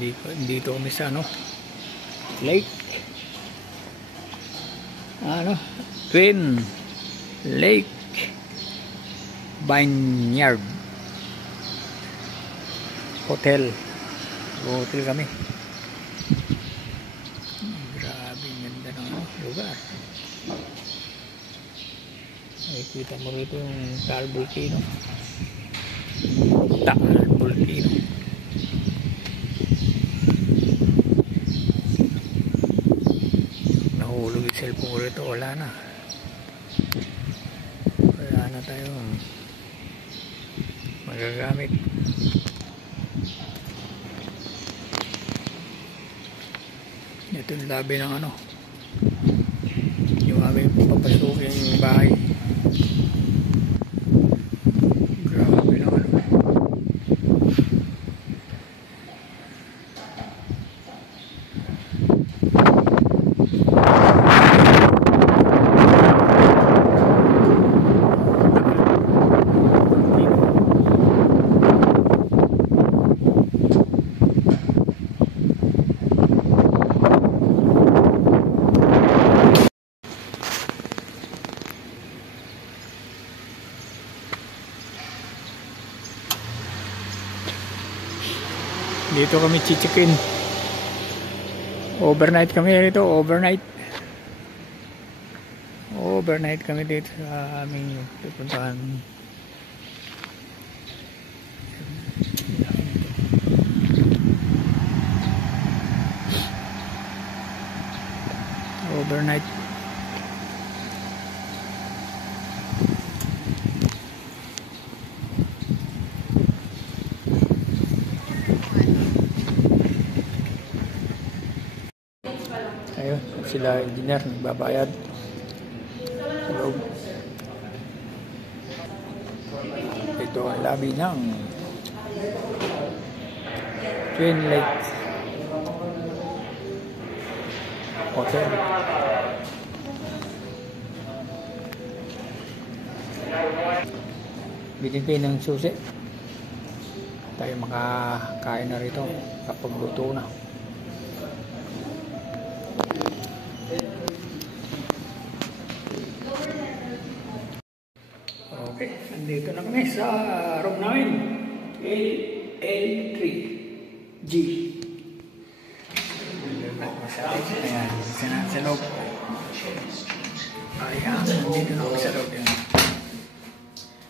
Dito kami sa lake. Twin Lake Vineyard Hotel. Hotel kami. Grabe ganda ng lugar. Kita mo rito yung Taal Volcano. Taal Volcano. Nahulog yung cellphone ko rito. Wala na tayong magagamit. Ito yung labi ng yung aming papasuking bahay. Grabe na dito kami chichikin. Overnight kami dito. Overnight kami dito sa aming pupuntahan. Overnight. Ayun, sila engineer nagbabayad sa loob. Ito ang labi ng Twin Lake Hotel. Bitin ng susi. Tayo makakain na rito kapag luto na. Okay, nandito na kami sa room namin. L3G. Ayan, sa loob. Ayan, nandito na kami sa loob.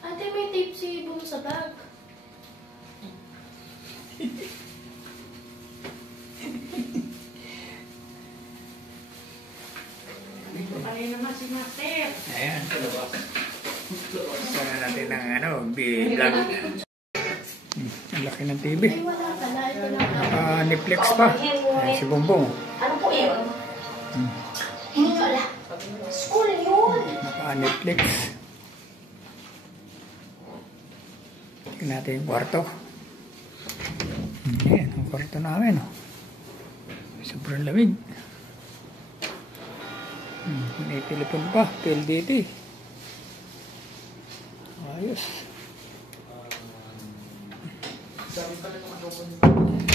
Ate, may tape si Boom sa bag. Ay naman si Master. Ayan, sana natin ng vlog. Ang laki ng TV. Ay, wala pala. Ito lang. Netflix pa. Ayan, si Bongbong. Ano po yun? Hindi wala. School yun. Netflix. Tingnan natin yung kwarto. Ayan, ang kwarto namin. Sobrang lamig. May telepon pa, PLDT. Ayos.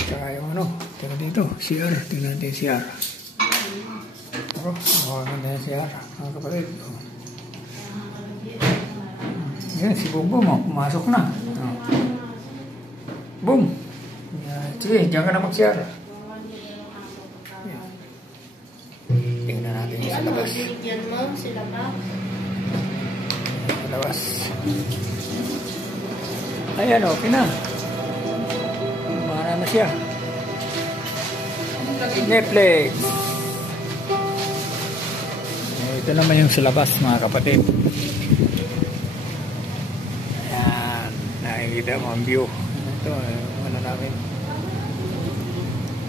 Tsaka yung tingnan dito, CR. Tingnan natin yung CR. Maganda yung CR, mga kapatid. Yan, si Bongbong, pumasok na. Boom! Sige, diyan ka na mag-CR. Tingnan natin yung sa labas. Yan mo, sila ba? Sa labas. Ayan, okay na. Umana na siya. Netflix. Ito naman yung sa labas, mga kapatid. Ayan, nakikita mo ang view. Ito, ano namin.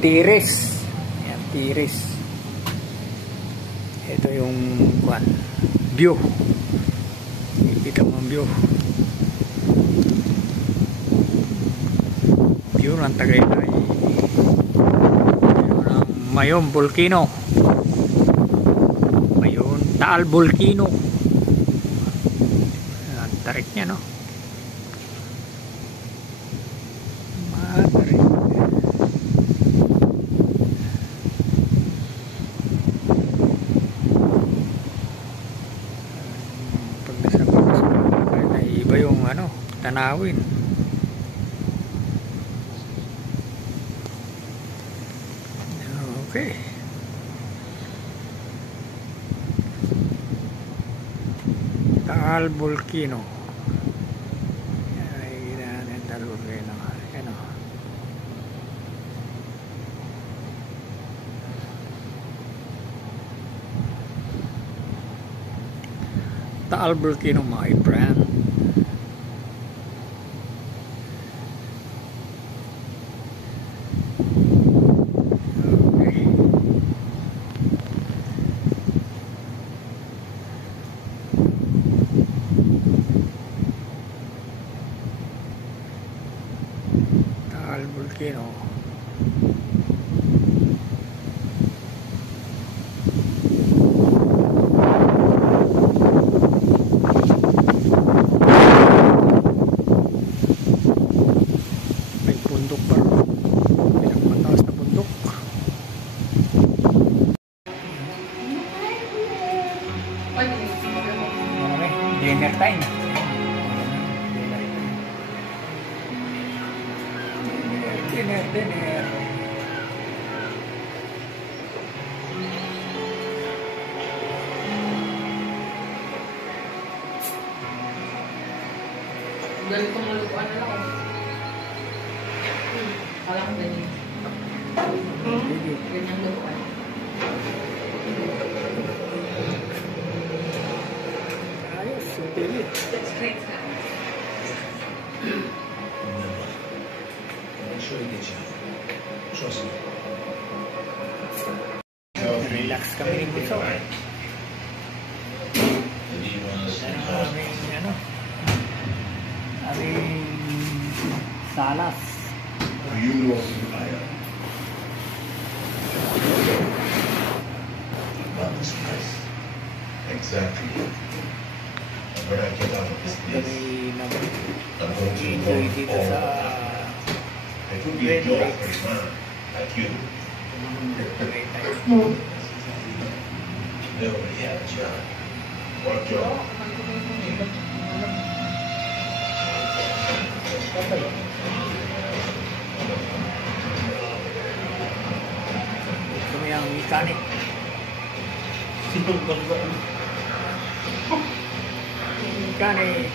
Tiris. Ayan, tiris. Ito yung view. Kita mo ang view. View ng Tagaytay. Mayon Volcano. Mayon Taal Volcano. Ang tarik niya, no? Matarik. tanawin. Okay. Taal Volcano. Ay, ginaan Taal Volcano. Ano? Taal Volcano, my friend. Taal Volcano. May bundok pa rin. Pinakamataas na bundok. Okay, dinner time. Dinner. Ganito mga lukuan na lang. Alam ko ganyan. Ganyang lukuan. Ayos, pili. That's great. Relax kami ni Buso. Aming salas. About this place. Exactly. And when I get out of this place, Kami I'm going to nag-enjoy know dito all sa about it. It would be a joy for a man like you. Never really had a job. What job? Kami ang mechanic. Mechanic.